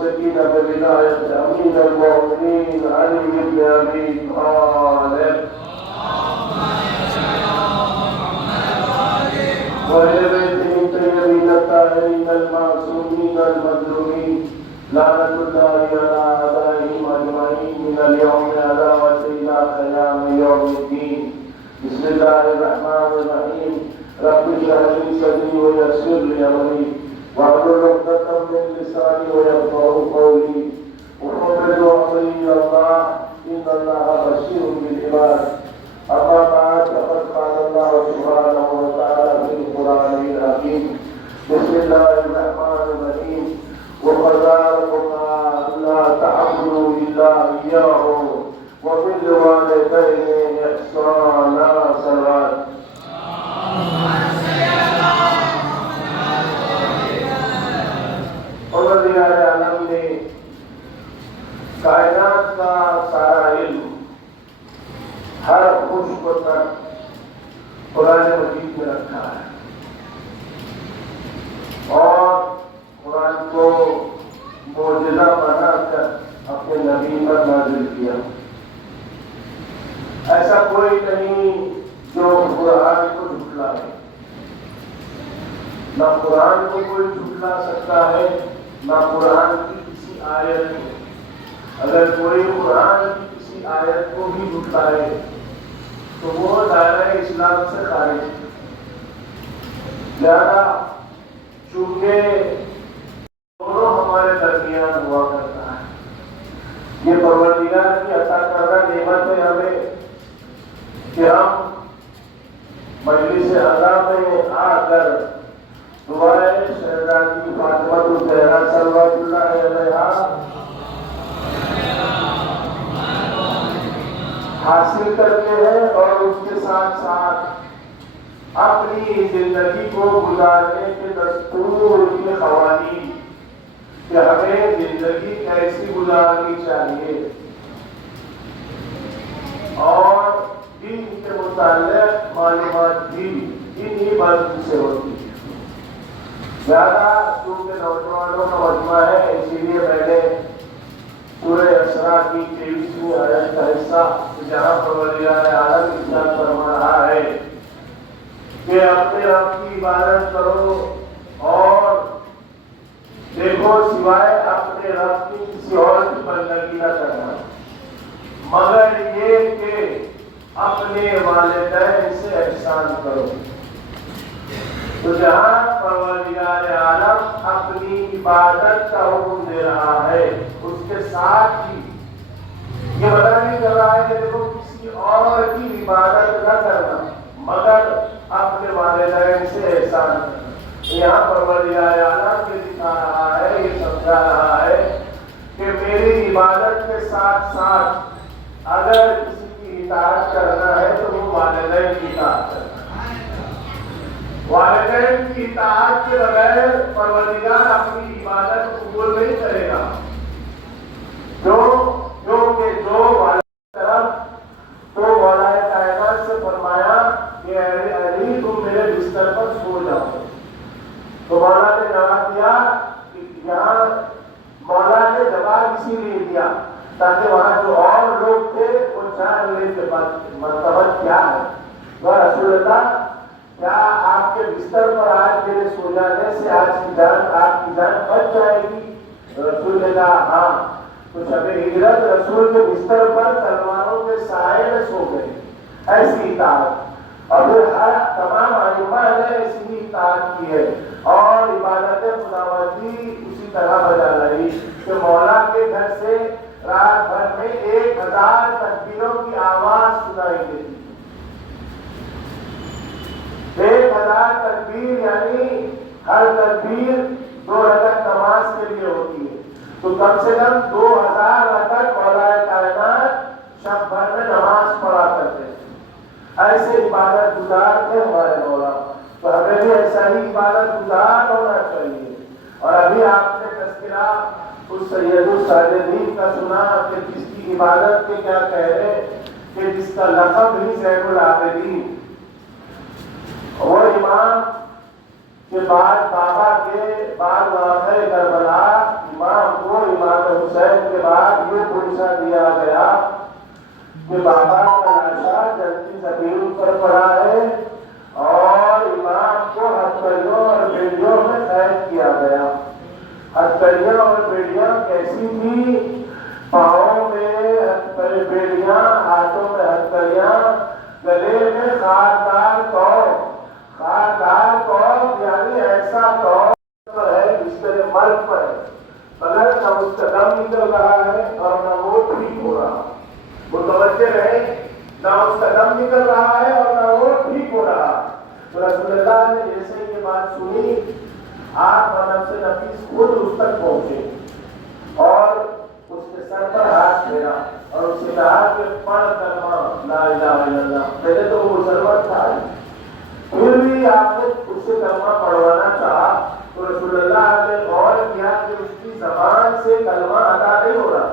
المتمسكين بولاية أمين المؤمنين علي بن أبي طالب وأهل بيته الطيبين الطاهرين المعصومين المظلومين لعنة الله على أعدائهم أجمعين من اليوم عداوة إلى قيام يوم الدين. بسم الله الرحمن الرحيم. رب اشرح لي صدري ويسر لي أمري واحلل عقدة من لساني ويفقهوا قولي وأفوض أمري إلى الله إن الله بشير بالعباد. أما بعد فقد قال الله سبحانه وتعالى في القرآن الحكيم. بسم الله الرحمن الرحيم. وقضى ربك ألا تعبدوا إلا إياه وبالوالدين إحسانا صلوات. پروردگار عالم نے کائنات کا سارا علم ہر خشک تک قرآن مجید میں رکھا ہے اور قرآن کو معجزہ بنا کر اپنے نبی پر نازل کیا. ایسا کوئی نہیں جو قرآن کو جھٹلائے. نہ قرآن کو کوئی جھٹلا سکتا ہے نہ قرآن کی کسی آیت کو. اگر کوئی قرآن کی کسی آیت کو بھی جھٹلائے تو وہ دائرہ اسلام سے خارج ہے. لہذا چونکہ دونوں ہمارے درمیان ہوا کرتا ہے. یہ پروردگار کی عطا کردہ نعمت ہے ہمیں کہ ہم مجلس اعلیٰ میں آ کر دعائے شہزادی فاطمہ الزہرا صلوات اللہ علیہا حاصل کرتے ہیں اور اس کے ساتھ ساتھ اپنی زندگی کو گزارنے کے دستور کے قوانین کہ ہمیں زندگی کیسی گزارنی چاہیے اور دین کے متعلق معلومات بھی انہی باتوں سے ہوتی ہے. زیادہ چونکہ نوجوانوں کا مجمع ہے اسی لیے میں نے سورہ اسراء کی 23ویں آیت کا حصہ جہاں پروردگار عالم ارشاد فرما رہا ہے کہ اپنے رب کی عبادت کرو اور دیکھو سوائے اپنے رب کی کسی اور کی بندگی نہ کرنا مگر یہ کہ اپنے والدین سے احسان کرو. تو جہاں پروردگار عالم اپنی عبادت کا حکم دے رہا ہے اس کے ساتھ ہی یہ بتا نہیں کر رہا ہے کہ دیکھو کسی اور کی عبادت نہ کرنا مگر اپنے والدین سے احسان کرنا. یہاں پروردگار عالم یہ دکھا رہا ہے یہ سمجھا رہا ہے کہ میری عبادت کے ساتھ ساتھ اگر کسی کی اطاعت کرنا ہے تو وہ والدین کی اطاعت کرنا. والدین کی اطاعت کے بغیر پروردگار اپنی عبادت قبول نہیں کرے گا. جو والد طرف تو مولا کائنات سے فرمایا کہ اے علی تم میرے بستر پر سو جاؤ. تو مولا نے جواب دیا کہ یہاں مولا نے جواب اسی لیے دیا تاکہ وہاں جو اور لوگ تھے وہ جان لیں کہ مرتبہ کیا ہے. وہ رسول اللہ کیا آپ کے بستر پر آج میرے سو جانے سے آپ کی جان بچ جائے گی؟ رسول نے کہا ہاں. تو شب ہجرت رسول کے بستر پر تلواروں کے سائے میں سو گئے. ایسی اطاعت اور پھر ہر تمام ائمہ نے اسی اطاعت کی ہے اور عبادت خداوندی اسی طرح بجا رہی کہ مولا کے گھر سے رات بھر میں 1000 تکبیروں کی آواز سنائی دیتی. 1000 تکبیر یعنی ہر تکبیر 2 رکعت نماز کے لیے ہوتی ہے. تو کم سے کم 2000 رکعت مولا کائنات شب بھر میں نماز پڑھا کرتے تھے. ایسے عبادت گزار تھے ہمارے مولا. تو ہمیں بھی ایسا ہی عبادت گزار ہونا چاہیے. اور ابھی آپ نے تذکرہ اس سید الساجدین کا سنا کہ جس کی عبادت کے کیا کہنے کہ جس کا لقب ہی زین العابدین. وہ امام کے بعد بابا کے بعد واقع کربلا امام وہ کہ بابا کا لاشا جلتی زمین پر پڑا ہے اور امام کو ہتھکڑیوں اور بیڑیوں میں قید کیا گیا. ہتھکڑیاں اور بیڑیاں کیسی تھی؟ پاؤں میں بیڑیاں، ہاتھوں میں ہتھکڑیاں، گلے میں خاردار توپ. خاردار توپ یعنی ایسا توپ ہے جس طرح مرد پر ہے، مگر نہ اس کا دم نکل رہا ہے اور نہ وہ ٹھیک ہو رہا. متوجہ رہے، نہ اس کا دم نکل رہا ہے اور نہ وہ ٹھیک ہو رہا. تو رسول اللہ نے جیسے یہ بات سنی، آپ نفس نفیس خود اس تک پہنچے اور اس کے سر پر ہاتھ پھیرا اور اس سے کہا کہ پڑھ کلمہ لا الہ الا اللہ. پہلے تو وہ مسلمان تھا، پھر بھی آپ نے اس سے کلمہ پڑھوانا چاہا تو رسول اللہ نے غور کیا کہ اس کی زبان سے کلمہ ادا نہیں ہو رہا.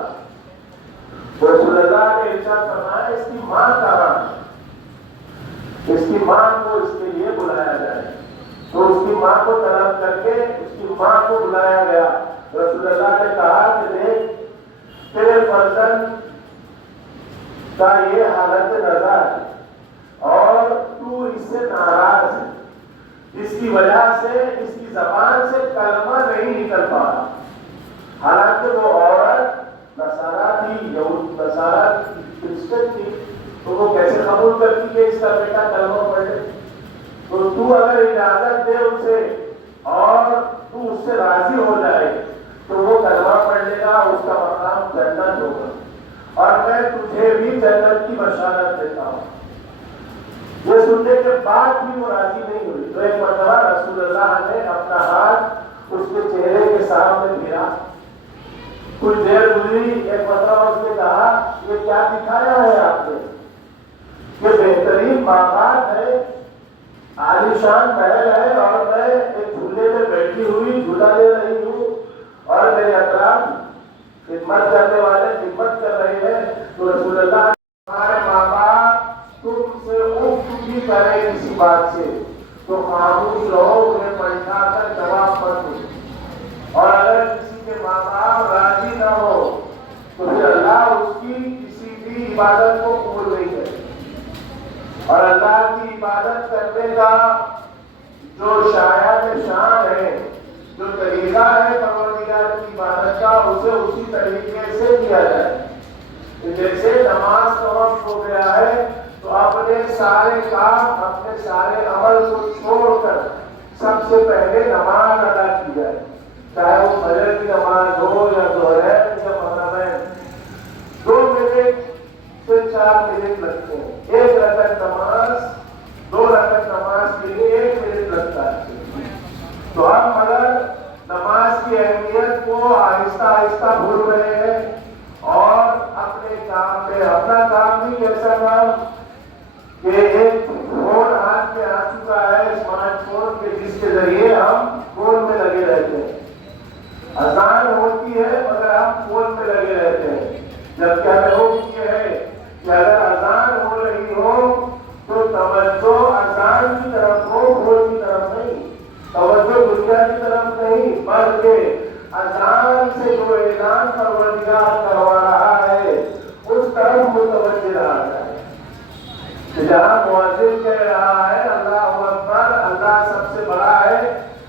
رسول اللہ نے ارشاد فرمایا اس کی ماں کہاں ہے، اس کی ماں کو اس کے لیے بلایا جائے. تو اس کی ماں کو طلب کر کے اس کی ماں کو بلایا گیا. رسول اللہ نے کہا کہ دیکھ تیرے فرزند کا یہ حالت نظر ہے اور تو اس سے ناراض ہے، اس کی وجہ سے اس کی زبان سے کلمہ نہیں نکل پا رہا. حالانکہ وہ عورت نصارہ تھی، یہود نصارہ کرسچن تھی، تو وہ کیسے قبول کرتی کہ اس کا بیٹا کلمہ پڑھے؟ تو اگر اجازت دے اسے اور تو اس سے راضی ہو جائے تو وہ کلمہ پڑھ لے گا، اس کا مقام جنت ہوگا اور میں تجھے بھی جنت کی بشارت دیتا ہوں. یہ سننے کے بعد بھی وہ راضی نہیں ہوئی. تو ایک مرتبہ رسول اللہ نے اپنا ہاتھ اس کے چہرے کے سامنے پھیرا. کچھ دیر گزری، ایک مرتبہ اس نے کہا یہ کیا دکھایا ہے آپ نے؟ یہ بہترین باغات ہے، عالیشان محل ہے اور میں ایک جھولے میں بیٹھی ہوئی جھولا لے رہی ہوں اور میرے اطراف خدمت کرنے والے خدمت کر رہے ہیں. تو رسول اللہ ہمارے ماں باپ تم سے اف بھی کرے کسی بات سے تو خاموش رہو، انہیں پلٹا کر جواب مت دو. اور اگر کسی کے ماں باپ راضی نہ ہو تو پھر اللہ اس کی کسی بھی عبادت کو قبول نہیں کرے. اور اللہ کی عبادت کرنے کا جو شایان شان ہے، جو طریقہ ہے پروردگار کی عبادت کا، اسے اسی طریقے سے کیا جائے. جیسے نماز کا وقت ہو گیا ہے تو اپنے سارے کام، اپنے سارے عمل کو چھوڑ کر سب سے پہلے نماز ادا کی جائے، چاہے وہ فجر کی نماز ہو یا ظہر یا مغرب. 2 منٹ سے 4 منٹ لگتے ہیں. 1 رکعت نماز، 2 رکعت نماز کے لیے 1 منٹ لگتا ہے. تو ہم اگر نماز کی اہمیت کو آہستہ آہستہ بھول رہے ہیں اور اپنے کام میں اپنا کام بھی ایسا کام کہ ایک فون ہاتھ میں آ چکا ہے، اسمارٹ فون کے، جس کے ذریعے ہم فون میں لگے رہتے ہیں. اذان ہوتی ہے مگر ہم فون میں لگے رہتے ہیں. جبکہ ہمیں حکم یہ ہے کہ اگر اذان ہو رہی ہو تو توجہ اذان کی طرف ہو، فون کی طرف نہیں. توجہ دنیا کی طرف نہیں، بلکہ اذان سے جو اعلان پروردگار کروا رہا ہے اس طرف متوجہ رہا جائے. جہاں مؤذن کہہ رہا ہے اللہ اکبر، اللہ سب سے بڑا ہے،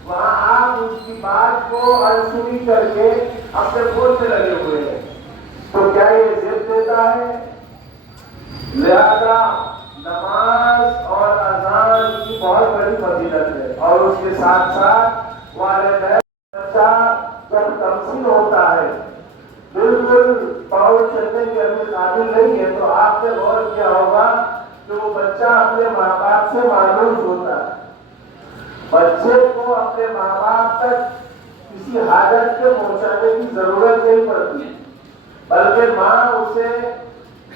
وہاں آپ اس کی بات کو انسنی کر کے اپنے فون میں لگے ہوئے ہیں. تو کیا یہ ضد دیتا ہے؟ لہذا نماز اور اذان کی بہت بڑی فضیلت ہے. اور اس کے ساتھ ساتھ والدین، بچہ جب تمثیل ہوتا ہے، بالکل پاؤں چلنے کے ابھی قابل نہیں ہے، تو آپ نے غور کیا ہوگا کہ وہ بچہ اپنے ماں باپ سے مانوس ہوتا ہے. بچے کو اپنے ماں باپ تک کسی حاجت کے پہنچانے کی ضرورت نہیں پڑتی، بلکہ ماں اسے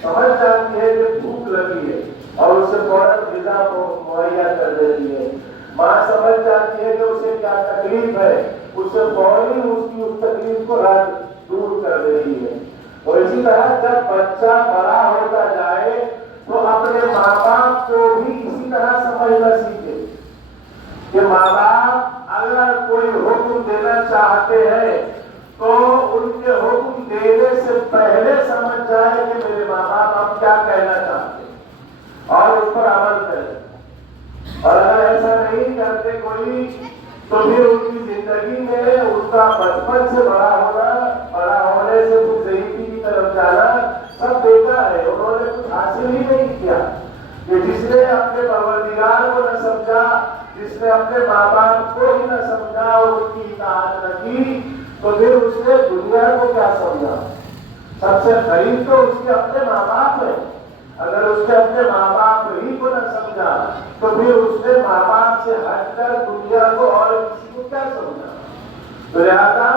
سمجھ جاتی ہے کہ بھوک لگی ہے اور اسے فوراً غذا مہیا کر دیتی ہے. ماں سمجھ جاتی ہے کہ اسے کیا تکلیف ہے، اسے فوراً اس کی اس تکلیف کو دور کر دیتی ہے. اور اسی طرح جب بچہ بڑا ہوتا جائے تو اپنے ماں باپ کو بھی اسی طرح سمجھنا سیکھے کہ ماں باپ اگر کوئی حکم دینا چاہتے ہیں تو ان کے حکم دینے سے پہلے سمجھ جائے کہ میرے ماں باپ اب کیا کہنا چاہتے ہیں اور اس پر عمل کریں. اور اگر ایسا نہیں کرتے کوئی تو پھر ان کی زندگی میں ان کا بچپن سے بڑا ہونے سے ضعیفی کی طرف جانا سب بیکار ہے. انہوں نے کچھ حاصل ہی نہیں کیا. کہ جس نے اپنے پروردگار کو نہ سمجھا, جس نے اپنے ماں باپ کو ہی نہ سمجھا اور ان کی اطاعت نہ کی, تو پھر اس نے دنیا کو کیا سمجھا. سب سے قریب تو اس کے اپنے ماں باپ ہیں. اگر اس نے اپنے ماں باپ ہی کو نہ سمجھا تو پھر اس نے ماں باپ سے ہٹ کر دنیا کو اور کسی کو کیا سمجھا. تو لہٰذا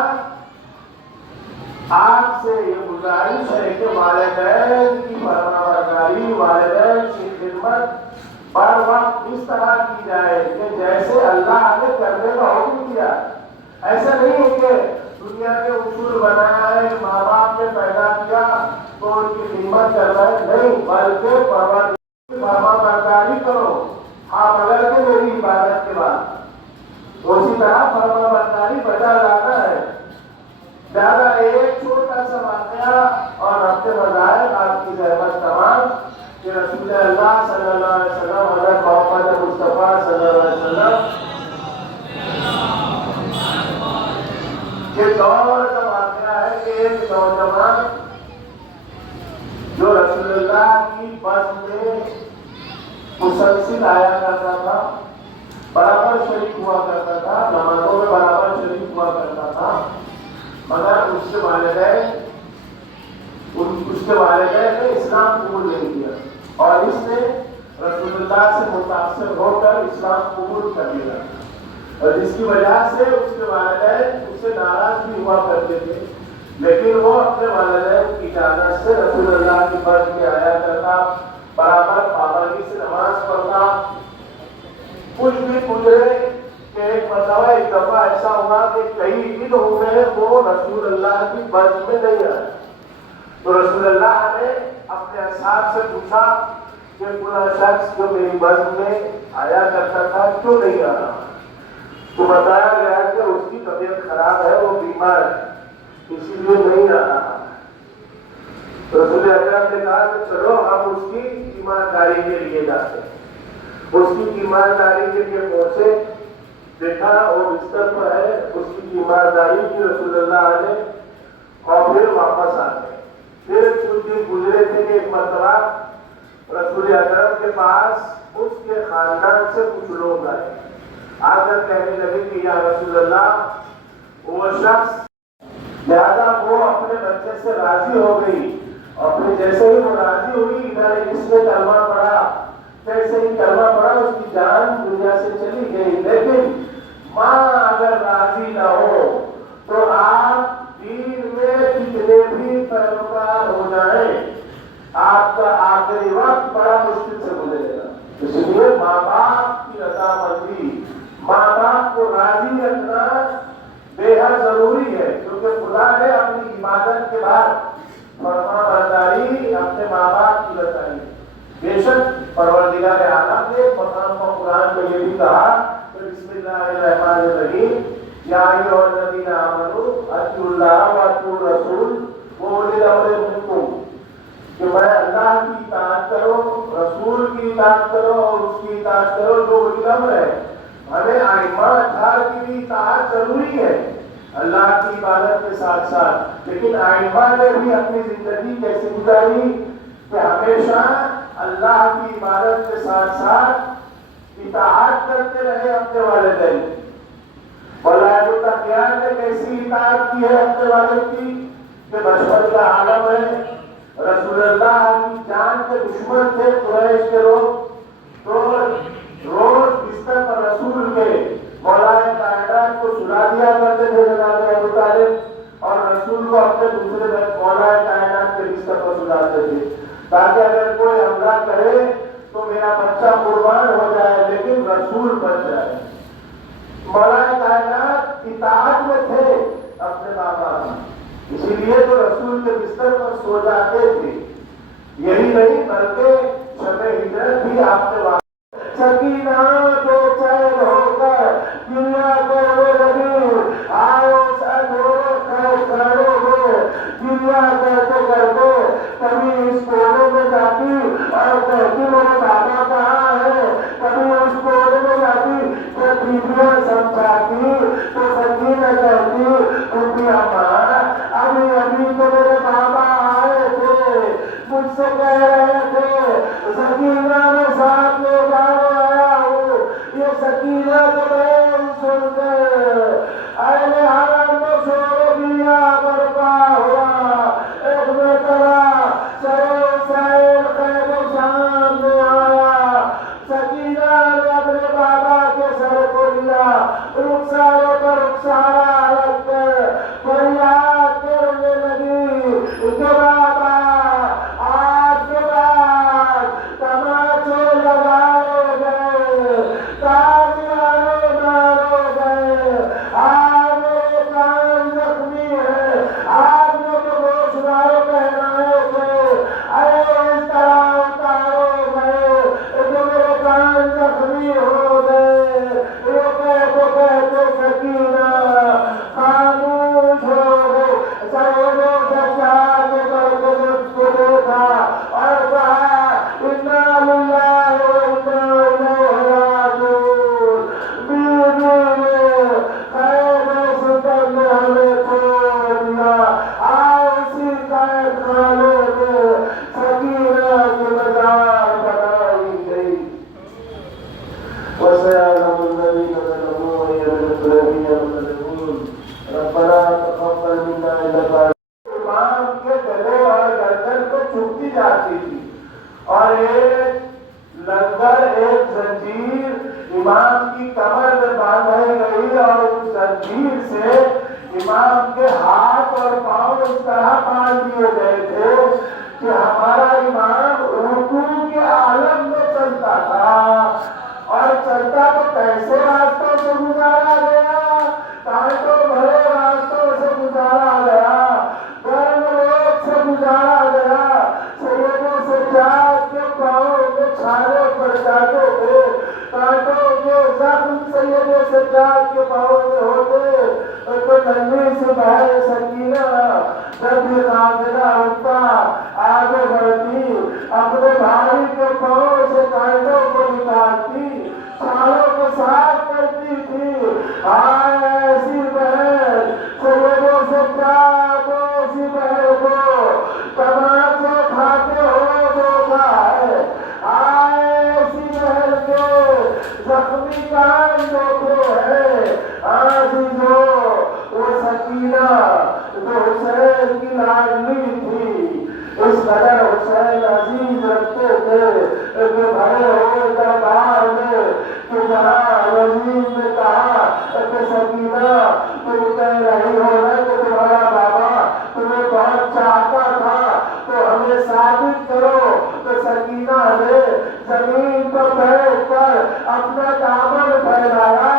آپ سے یہ گزارش ہے کہ والدین کی فرمانبرداری, والدین کی خدمت بر وقت اس طرح کی جائے کہ جیسے اللہ نے کرنے کا حکم دیا. ایسا نہیں ہے کہ دنیا کے اصول بنایا ہے, ماں باپ نے پیدا کیا تو ان کی خدمت کرنا ہے, نہیں, بلکہ فرمانبرداری کرو. ہاں مگر کہ میری عبادت کے بعد اسی طرح فرمانبرداری بجا لانا ہے. زیادہ ایک چھوٹا سا واقعہ اور اپنے مذاہب آپ کی زحمت تمام کہ رسول اللہ صلی اللہ علیہ وسلم, حضرت محمد مصطفیٰ صلی اللہ علیہ وسلم یہ دور کا واقعہ ہے کہ ایک نوجوان جو رسول اللہ کی بس میں مسلسل آیا کرتا تھا, برابر شریک ہوا کرتا تھا, نمازوں میں برابر شریک ہوا کرتا تھا, مگر اس کے والدین نے اسلام قبول نہیں کیا اور اس نے رسول اللہ سے متاثر ہو کر اسلام قبول کر لیا. اور جس کی وجہ سے اس کے والدین اس سے ناراض بھی ہوا کرتے تھے, لیکن وہ اپنے والدین کی اجازت سے رسول اللہ کی بس میں آیا کرتا, برابر پابندی سے نماز پڑھتا. کچھ بھی گزرے کہ ایک مرتبہ ایک دفعہ ایسا ہوا کہ کئی دن ہو گئے وہ رسول اللہ کی بس میں نہیں آئے. تو رسول اللہ نے اپنے اصحاب سے پوچھا کہ پورا شخص جو میری بس میں آیا کرتا تھا کیوں نہیں آ رہا. تو بتایا گیا کہ اس کی طبیعت خراب ہے, وہ بیمار ہے, اسی لیے نہیں آ رہا. تو رسول اکرم نے کہا کہ چلو ہم اس کی ایمانداری کے لیے جاتے ہیں. اس کی ایمانداری کے لیے پہنچے, دیکھا وہ بستر پر ہے, اس کی ایمانداری کی رسول اللہ نے, اور پھر واپس آ گئے. پھر کچھ دن گزرے تھے کہ ایک مرتبہ رسول اکرم کے پاس اس کے خاندان سے کچھ لوگ آئے, آ کر کہنے لگے کہ یا رسول اللہ وہ شخص, لہذا وہ اپنے بچے سے راضی ہو گئی. اپنے جیسے ہی وہ راضی ہوئی, ادھر اس نے کلمہ پڑھا, جیسے ہی کلمہ پڑھا اس کی جان دنیا سے چلی گئی. لیکن ماں اگر راضی نہ ہو تو آپ دین میں کتنے بھی پیروکار ہو جائیں, آپ کا آخری وقت بڑا مشکل سے گزرے گا. اس لیے ماں باپ کی رضامندی, ماں باپ کو راضی رکھنا بے حد ضروری ہے, کیونکہ خدا نے اپنی عبادت کے بعد فرمانبرداری اپنے ماں باپ کی بتائی. بے شک پروردگار عالم نے مقام کو قرآن میں یہ بھی کہا کہ بسم اللہ الرحمن الرحیم, یا ایھا الذین آمنوا اطیعوا اللہ واطیعوا الرسول واولی الامر منکم, کہ میں اللہ کی اطاعت کرو, رسول کی اطاعت کرو اور اس کی اطاعت کرو جو اولی الامر ہے. ہمیں ائمہ اطہار کی بھی اطاعت ضروری ہے اللہ کی عبادت کے ساتھ ساتھ, لیکن ائمہ نے بھی اپنی زندگی کیسے گزاری کہ ہمیشہ اللہ کی عبادت کے ساتھ ساتھ اطاعت کرتے رہے اپنے والدین. مولا متقیان نے کیسی اطاعت کی ہے اپنے والد کی کہ بچپن کا عالم ہے, رسول اللہ کی جان کے دشمن تھے قریش کے لوگ, تو روز بستر پر رسول کے مولا کائنات کو سلا دیا کرتے تھے جناب ابو طالب, اور رسول کو اپنے دوسرے مولا کائنات کے بستر پر سلاتے تھے تاکہ اگر کوئی حملہ کرے تو میرا بچہ قربان ہو جائے لیکن رسول بچ جائے. مولا کائنات اطاعت میں تھے اپنے ماں باپ, اسی لیے تو رسول کے بستر پر سو جاتے تھے. یہی نہیں بلکہ شب ہجرت بھی آپ نے سکینہ بے چین ہو کر دنیا کو وہ لگی, آؤ سنورو کھڑے میں دنیا سکینہ کے بیان سن کر اہل حرم میں شور گیا برپا ہوا. ایک مرتبہ سر حسین قید و شام میں آیا. سکینہ نے اپنے بابا کے سر کو لیا, رخسارے پر رخسارا رکھ کر فریاد کرنے لگی کہ بابا آج کے بعد تماچے لگائے گئے, تالیاں مارے گئے, آج میرے کان زخمی ہے, آج میرے گوشوارے پہنائے گئے, ارے اس طرح اتارے گئے کہ میرے کان زخمی ہو گئے. یہ کہتے سکینہ خاموش ہو گئے. سید سجاد نے کر کے اس کو دیکھا اور کہا انا للہ و انا الیہ راجعون. بیوی نے قید ستم میں ہمیں چھوڑ دیا. اسی قید خانے میں سکینہ کی مزار بنائی گئی. وسيعلم الذين ظلموا ويعلم الذين يظلمون. ربنا تقبل منا انك امام کے گلے اور گردن کو چبھتی جاتی تھی اور ایک لنگر, ایک زنجیر امام کی کمر میں باندھی گئی اور اس زنجیر سے امام کے ہاتھ اور پاؤں اس طرح باندھ دیے گئے تھے کہ ہمارا امام رکوع کے عالم میں چلتا تھا. اور چلتا تو کیسے راستوں سے گزارا گیا, کانٹوں بھرے راستوں سے گزارا گیا, گرم ریت سے گزارا گیا. سید سجاد کے پاؤں میں چھالے پڑ جاتے تھے, کانٹوں کے زخم سید سجاد کے پاؤں میں ہوتے تو ننھی سی بہن سکینہ جب بھی قافلہ اٹھتا آگے بڑھتی, اپنے بھائی کے پاؤں سے کانٹوں کو نکالتی, چھالوں کو صاف کرتی تھی. ہائے ایسی بہن سیدوں سے سجاد, ایسی بہن کو تماچے کھاتے ہوئے دیکھا ہے. ہائے ایسی بہن کے زخمی کان دیکھے ہیں. عزیزو, وہ سکینہ جو حسین کی لاڈلی تھی, اس قدر حسین عزیز رکھتے تھے کہ بھرے ہوئے دربار میں کہ جہاں وزیر نے کہا کہ سکینہ تم کہہ رہی ہو نا کہ تمہارا بابا تمہیں بہت چاہتا تھا تو ہمیں ثابت کرو, تو سکینہ نے زمین پر بیٹھ کر اپنا دامن پھیلایا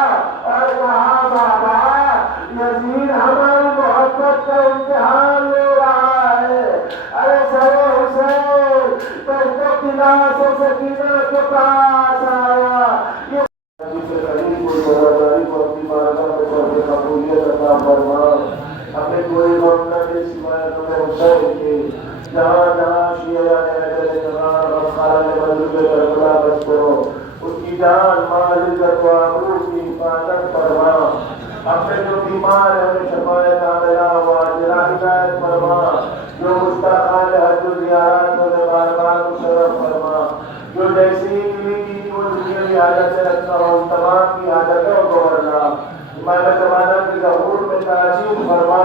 اور کہا بابا یزید ہماری محبت کا امتحان لے رہا ہے. ارے سر حسین پہلے قلعہ سے سکینہ کے پاس آیا. ہمیں کوئی غم نہ دے سوائے تمہیں حسین کے. جہاں جہاں شیعہ نے جہاں خالد مظلوم کربلا بچ کرو, اس کی جان مال عزت و آبرو کی حفاظت فرما. اپنے جو بیمار ہیں انہیں شفاعت عاجلہ و عاجلہ ہدایت فرما. جو مستحقان حج و زیارت انہیں بار بار مشرف فرما. جو جیسی دلی کی وہ دنیاوی حاجتیں رکھنا ہو ان تمام کی حاجتوں کو ورنا. امام زمانہ کی ظہور میں تعظیم فرما.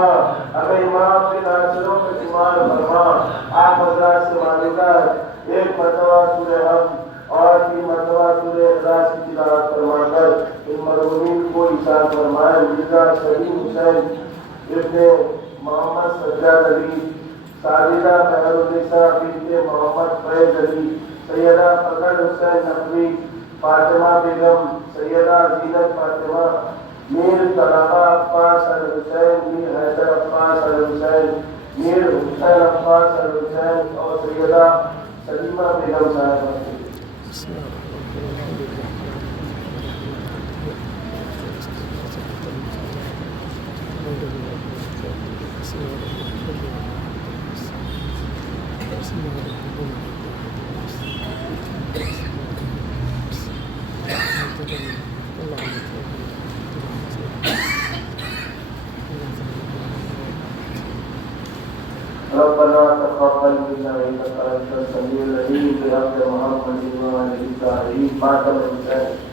ہمیں امام کے ناصروں میں شمار فرما. آپ حضرات سے معلومہ ایک مرتبہ سورہ حمد اور 3 مرتبہ سورہ اخلاص کی تلاوت فرما کر ان مرحومین کو عطا فرمائے. مرزا سلیم حسین ابن محمد سجاد علی, ساجدہ مہرالنساء بنت محمد فیض علی, سیدہ فخر حسین نقوی, فاطمہ بیگم, سیدہ زینت فاطمہ, میر طلبہ عباس الحسین, میر حیدر عباس الحسین, میر حسین عباس الحسین اور سیدہ سلیمہ بیگم صاحبہ. ربنا تقبل منا انك انت السميع العليم بحق محمد وعلى اله وصحبه.